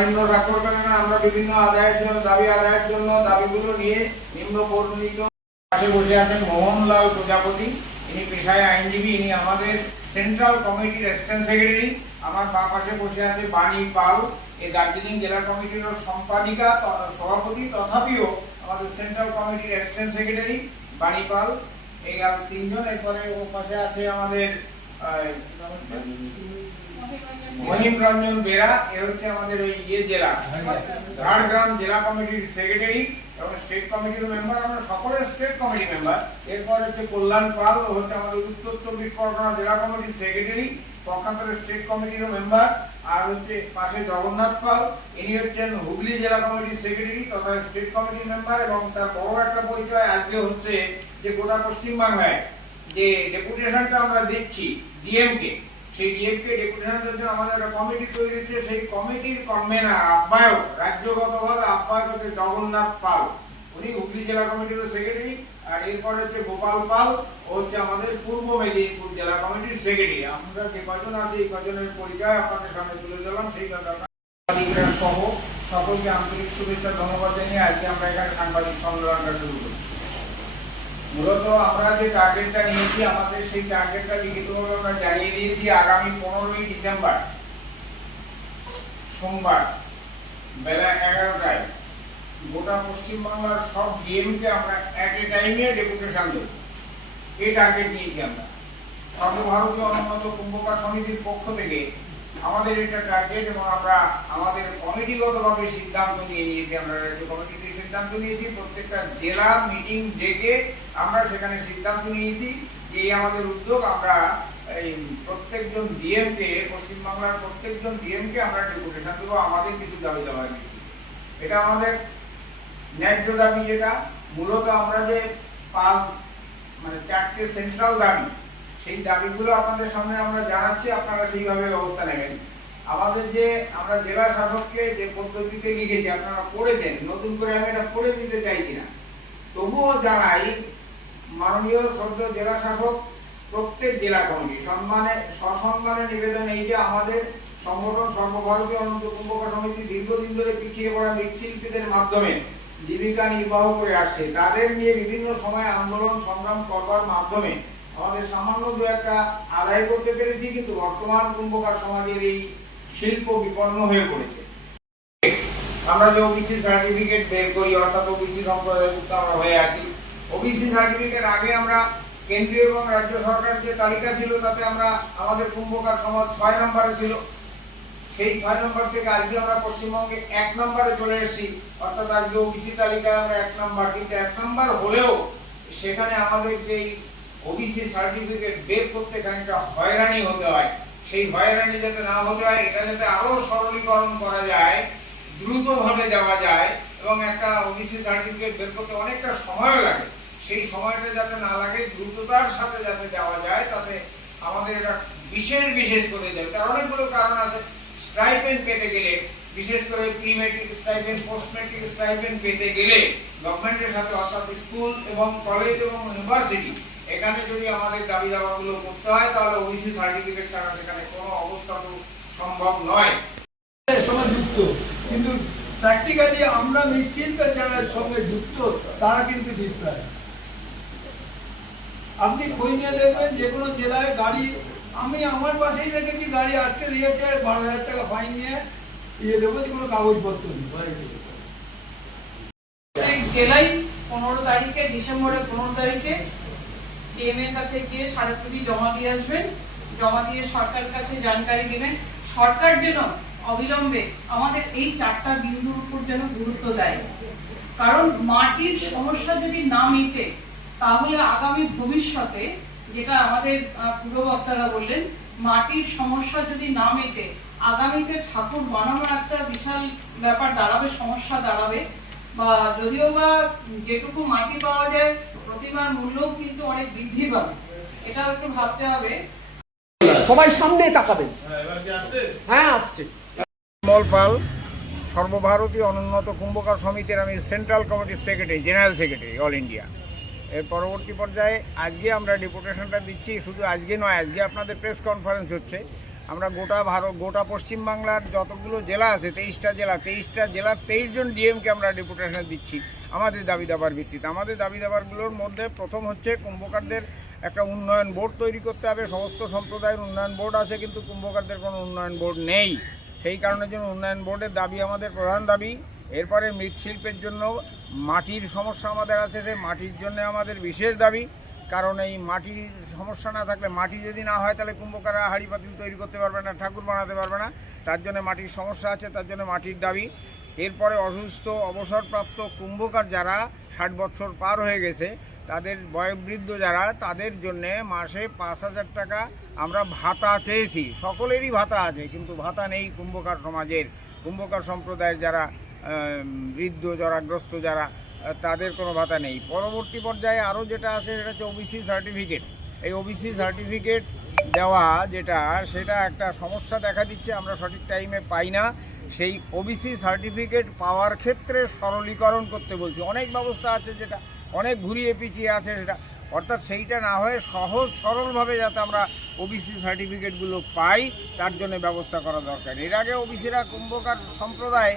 নিম্ন স্বাক্ষর করেন আমরা বিভিন্ন আদায়ের জন্য, দাবি আদায়ের জন্য দাবিগুলো নিয়ে নিম্ন বর্ণিত পাশে বসে আছেন মোহনলাল প্রজাপতি। ইনি পেশায় আইনজীবী, ইনি আমাদের সেন্ট্রাল কমিটির অ্যাসিস্ট্যান্ট সেক্রেটারি। আমার বা পাশে বসে আছে বাণী পাল। এই দার্জিলিং জেলা কমিটির সম্পাদিকা সভাপতি তথাপিও আমাদের সেন্ট্রাল কমিটির অ্যাসিস্ট্যান্ট সেক্রেটারি বাণী পাল। এই তিনজন, এরপরে ও পাশে আছে আমাদের? মহিম রঞ্জন বেরা, এ হচ্ছে আমাদের ওই ইয়ে জেলা। ঝাড়গ্রাম জেলা কমিটির সেক্রেটারি এবং স্টেট কমিটির মেম্বার আমরা সকলে স্টেট কমিটি মেম্বার এরপর হচ্ছে কল্যাণ পাল, ও হচ্ছে আমাদের উত্তর চব্বিশ পরগনা জেলা কমিটির সেক্রেটারি পক্ষান্তরে স্টেট কমিটির মেম্বার আর হচ্ছে পাশে জগন্নাথ পাল, ইনি হচ্ছেন হুগলি জেলা কমিটির সেক্রেটারি তথা স্টেট কমিটির মেম্বার এবং তার বড় একটা পরিচয় আজকে হচ্ছে যে গোটা পশ্চিমবাংলায় যে ডেপুটেশনটা আমরা দিচ্ছি ডিএমকে সেই ডিএমকে জন্য আমাদের একটা কমিটি তৈরি হচ্ছে। সেই কমিটির কনভেনার আহ্বায়ক, রাজ্যগতভাবে আহ্বায়ক হচ্ছে জগন্নাথ পাল। উনি হুগলি জেলা কমিটির সেক্রেটারি আর এরপর হচ্ছে গোপাল পাল ও হচ্ছে আমাদের পূর্ব মেদিনীপুর জেলা কমিটির সেক্রেটারি আমরা যে কজন আছি, এই কজনের পরিচয় আপনাদের সামনে তুলে ধরলাম। সেই সহ সকলকে আন্তরিক শুভেচ্ছা, ধন্যবাদ জানিয়ে আজকে আমরা এখানে সাংবাদিক সম্মেলনটা শুরু করছি। মূলত আমরা যে টার্গেটটা নিয়েছি, আমাদের সেই টার্গেটটা লিখিতভাবে আমরা জানিয়ে দিয়েছি আগামী পনেরোই ডিসেম্বর, সোমবার, বেলা এগারোটায়। গোটা পশ্চিমবাংলার সব ডিএমকে আমরা অ্যাট এ টাইমে ডেপুটেশন দেব। এই টার্গেট নিয়েছি আমরা। সর্বভারতীয় অনুন্নত কুম্ভকার সমিতির পক্ষ থেকে আমাদের এটা টার্গেট এবং আমরা আমাদের কমিটিগতভাবে সিদ্ধান্ত নিয়ে নিয়েছি। আমরা রাজ্য কমিটিতে সিদ্ধান্ত নিয়েছি, প্রত্যেকটা জেলা মিটিং ডেকে আমরা সেখানে সিদ্ধান্ত নিয়েছি যে আমাদের উদ্যোগ আমরা এই প্রত্যেকজন ডিএমকে, পশ্চিমবাংলার প্রত্যেকজন ডিএমকে আমরা ডেপুটেশন দেবো, আমাদের কিছু দাবি দেওয়া এটা আমাদের ন্যায্য দাবি যেটা, মূলত আমরা যে পাঁচ মানে চারটে সেন্ট্রাল দাবি, সেই দাবিগুলো আপনাদের সামনে আমরা জানাচ্ছি, আপনারা সেইভাবে ব্যবস্থা নেবেন। আমাদের যে, আমরা জেলা শাসককে যে পদ্ধতিতে লিখেছি, আপনারা পড়েছেন, নতুন করে আমি এটা পড়ে দিতে চাইছি না। তবুও জানাই মাননীয় সদ্য জেলা শাসক প্রত্যেক জেলা কমিটি সম্মানে, সসম্মানে নিবেদন এই যে আমাদের সংগঠন সর্বভারতীয় অনন্ত কুম্ভক সমিতি দীর্ঘদিন ধরে পিছিয়ে পড়া মৃৎশিল্পীদের মাধ্যমে জীবিকা নির্বাহ করে আসছে। তাদের নিয়ে বিভিন্ন সময় আন্দোলন, সংগ্রাম করবার মাধ্যমে আমাদের সামান্য দু একটা আদায় করতে পেরেছি, কিন্তু বর্তমান কুম্ভকার সমাজের এই শিল্প বিপন্ন হয়ে পড়েছে। আমরা যে ওবিসি সার্টিফিকেট বের করি, অর্থাৎ ওবিসি সম্প্রদায়ভুক্ত আমরা হয়ে আছি ওবিসি সার্টিফিকেট আগে আমরা কেন্দ্রীয় এবং রাজ্য সরকারের যে তালিকা ছিল, তাতে আমরা আমাদের কুম্ভকার সমাজ ছয় নম্বরে ছিল। সেই ছয় নম্বর থেকে আজকে আমরা পশ্চিমবঙ্গে এক নম্বরে চলে এসেছি। অর্থাৎ আজকে ওবিসি তালিকায় আমরা এক নম্বর। কিন্তু এক নম্বর হলেও সেখানে আমাদের যেই ওবিসি সার্টিফিকেট বের করতে খানিকটা হয়রানি হতে হয়। সেই হয়রানি যাতে না হতে হয়, এটা যাতে আরও সরলীকরণ করা যায়, দ্রুতভাবে দেওয়া যায় এবং একটা ওবিসি সার্টিফিকেট বের করতে অনেকটা সময় লাগে। সেই সময়টা যাতে না লাগে, দ্রুততার সাথে যাতে দেওয়া যায়, তাতে আমাদের এটা বিশেষ বিশেষ করে দেবে তার অনেকগুলো কারণ আছে। স্টাইপেন্ড পেতে গেলে, বিশেষ করে pre matric stipend post matric stipend পেতে গেলে গভর্নমেন্টের সাথে অর্থাৎ স্কুল এবং কলেজ এবং ইউনিভার্সিটি এখানে যদি আমাদের দাবি দাবাগুলো করতে হয়, তাহলে ওবিসি সার্টিফিকেট ছাড়া সেখানে কোনো অবস্থাতেও সম্ভব নয়। সঙ্গে যুক্ত কিন্তু প্র্যাকটিক্যালি আমরা মৃৎশিল্পের যারা সঙ্গে যুক্ত, তারা কিন্তু বিপ্রায় আপনি খোঁজ নিয়ে দেখবেন যে কোনো জেলায় গাড়ি, আমি আমার পাশেই দেখেছি গাড়ি, আটকে দিয়েছে, বারো হাজার টাকা ফাইন নিয়ে ইয়ে দেবো যে কোনো কাগজপত্র জেলায় পনেরো তারিখে, ডিসেম্বরের পনেরো তারিখে ডিএম এর কাছে গিয়ে স্মারকলিপি জমা দিয়ে আসবেন। জমা দিয়ে সরকারের কাছে জানকারি দেবেন। সরকার যেন অবিলম্বে আমাদের এই চারটা বিন্দুর উপর যেন গুরুত্ব দেয়। কারণ মাটির সমস্যা যদি না মিটে তাহলে আগামী ভবিষ্যতে যেটা আমাদের পূর্ববক্তারা বললেন মাটির সমস্যা যদি না মেটে আগামীতে ঠাকুর বানানো একটা বিশাল ব্যাপার দাঁড়াবে সমস্যা দাঁড়াবে। বা যদিও বা যেটুকু মাটি পাওয়া যায় প্রতিমার মূল্যও কিন্তু অনেক বৃদ্ধি পাবে। এটাও একটু ভাবতে হবে। সবাই সামনে তাকাবেন। হ্যাঁ আসছে। মল পাল, সর্বভারতীয় অনুন্নত কুম্ভকার সমিতির আমি সেন্ট্রাল কমিটির secretary, general secretary, all India. এর পরবর্তী পর্যায়ে আজকে আমরা ডিপুটেশনটা দিচ্ছি, শুধু আজকে নয়, আজকে আপনাদের প্রেস কনফারেন্স হচ্ছে। আমরা গোটা ভারত, গোটা পশ্চিমবাংলার যতগুলো জেলা আছে, তেইশটা জেলা, তেইশটা জেলার তেইশ জন ডিএমকে আমরা ডেপুটেশন দিচ্ছি আমাদের দাবি দাবার ভিত্তিতে। আমাদের দাবি দাবারগুলোর মধ্যে প্রথম হচ্ছে কুম্ভকারদের একটা উন্নয়ন বোর্ড তৈরি করতে হবে। সমস্ত সম্প্রদায়ের উন্নয়ন বোর্ড আছে, কিন্তু কুম্ভকারদের কোনো উন্নয়ন বোর্ড নেই। সেই কারণের জন্য উন্নয়ন বোর্ডের দাবি আমাদের প্রধান দাবি। এরপরে মৃৎশিল্পের জন্য মাটির সমস্যা আমাদের আছে, সেই মাটির জন্য আমাদের বিশেষ দাবি। কারণ এই মাটির সমস্যা না থাকলে, মাটি যদি না হয় তাহলে কুম্ভকাররা হাড়ি পাতিল তৈরি করতে পারবে না, ঠাকুর বানাতে পারবে না। তার জন্য মাটির সমস্যা আছে, তার জন্য মাটির দাবি। এরপরে অসুস্থ, অবসরপ্রাপ্ত কুম্ভকার যারা ষাট বছর পার হয়ে গেছে তাদের বয়োবৃদ্ধ যারা, তাদের জন্যে মাসে পাঁচ হাজার টাকা আমরা ভাতা চেয়েছি। সকলেরই ভাতা আছে, কিন্তু ভাতা নেই কুম্ভকার সমাজের। কুম্ভকার সম্প্রদায়ের যারা বৃদ্ধ, জরাগ্রস্ত যারা তাদের কোনো ভাতা নেই। পরবর্তী পর্যায়ে আরও যেটা আছে, সেটা হচ্ছে ওবিসি সার্টিফিকেট এই ওবিসি সার্টিফিকেট দেওয়া যেটা, সেটা একটা সমস্যা দেখা দিচ্ছে, আমরা সঠিক টাইমে পাই না। সেই ওবিসি সার্টিফিকেট পাওয়ার ক্ষেত্রে সরলীকরণ করতে বলছি। অনেক ব্যবস্থা আছে যেটা অনেক ঘুরিয়ে পিছিয়ে আছে সেটা। অর্থাৎ সেইটা না হয়ে সহজ সরলভাবে যাতে আমরা ওবিসি সার্টিফিকেটগুলো পাই, তার জন্য ব্যবস্থা করা দরকার। এর আগে ওবিসিরা কুম্ভকার সম্প্রদায়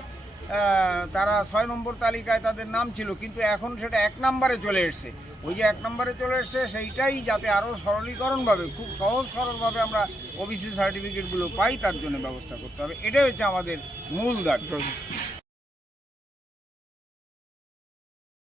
তারা ছয় নম্বর তালিকায় তাদের নাম ছিল, কিন্তু এখন সেটা এক নম্বরে চলে এসছে। ওই যে এক নম্বরে চলে এসছে, সেইটাই যাতে আরও সরলীকরণভাবে, খুব সহজ সরলভাবে আমরা ওবিসি সার্টিফিকেটগুলো পাই, তার জন্য ব্যবস্থা করতে হবে। এটাই হচ্ছে আমাদের মূল দাবি।